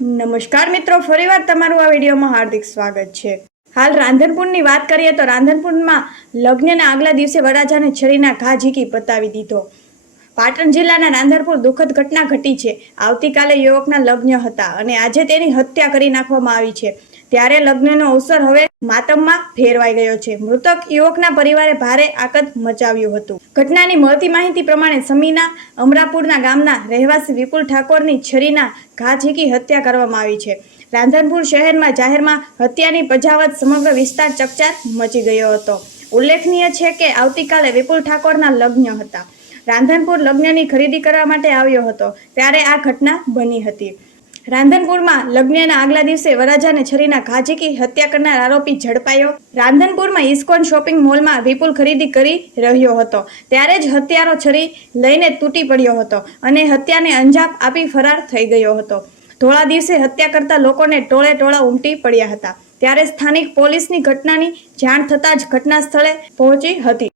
નમસ્કાર મિત્રો, ફરીવાર તમારું આ વિડીયોમાં હાર્દિક સ્વાગત છે। હાલ રાંધનપુરની વાત કરીએ તો રાંધનપુરમાં લગ્નના આગલા દિવસે વરરાજાને છરીના ઘા ઝીકી પતાવી દીધો। પાટણ જિલ્લાના રાંધનપુર દુઃખદ ઘટના ઘટી છે। આવતીકાલે યુવકના લગ્ન હતા અને આજે તેની હત્યા કરી નાખવામાં આવી છે। ત્યારે લગ્નનો અવસર હવે માતમમાં ફેરવાઈ ગયો છે। મૃતક યુવકના પરિવારે ભારે આકત મચાવ્યું હતું। ઘટનાની મળતી માહિતી પ્રમાણે સમીના અમરાપુરના ગામના રહેવાસી વિપુલ ઠાકોરની છરીના ઘા ઝીકી હત્યા કરવામાં આવી છે। રાંધનપુર શહેરમાં જાહેરમાં હત્યાની પજાવટ સમગ્ર વિસ્તાર ચકચાર મચી ગયો હતો। ઉલ્લેખનીય છે કે આવતીકાલે વિપુલ ઠાકોરના લગ્ન હતા। રાંધનપુર લગ્નની ખરીદી કરવા માટે આવ્યો હતો ત્યારે આ ઘટના બની હતી। રાંધનપુરમાં લગ્નના આગલા દિવસે વરરાજાને છરીના ઘા ઝીકી હત્યા કરનાર આરોપી ઝડપાયો। રાંધનપુરમાં ઇસ્કોન શોપિંગ મોલમાં વિપુલ ખરીદી કરી રહ્યો હતો ત્યારે જ હત્યારો છરી લઈને તૂટી પડ્યો હતો અને હત્યાને અંજામ આપી ફરાર થઈ ગયો હતો। ધોળા દિવસે હત્યા કરતા લોકોને ટોળે ટોળા ઉમટી પડ્યા હતા। ત્યારે સ્થાનિક પોલીસની ઘટનાની જાણ થતાં જ ઘટના સ્થળે પહોંચી હતી।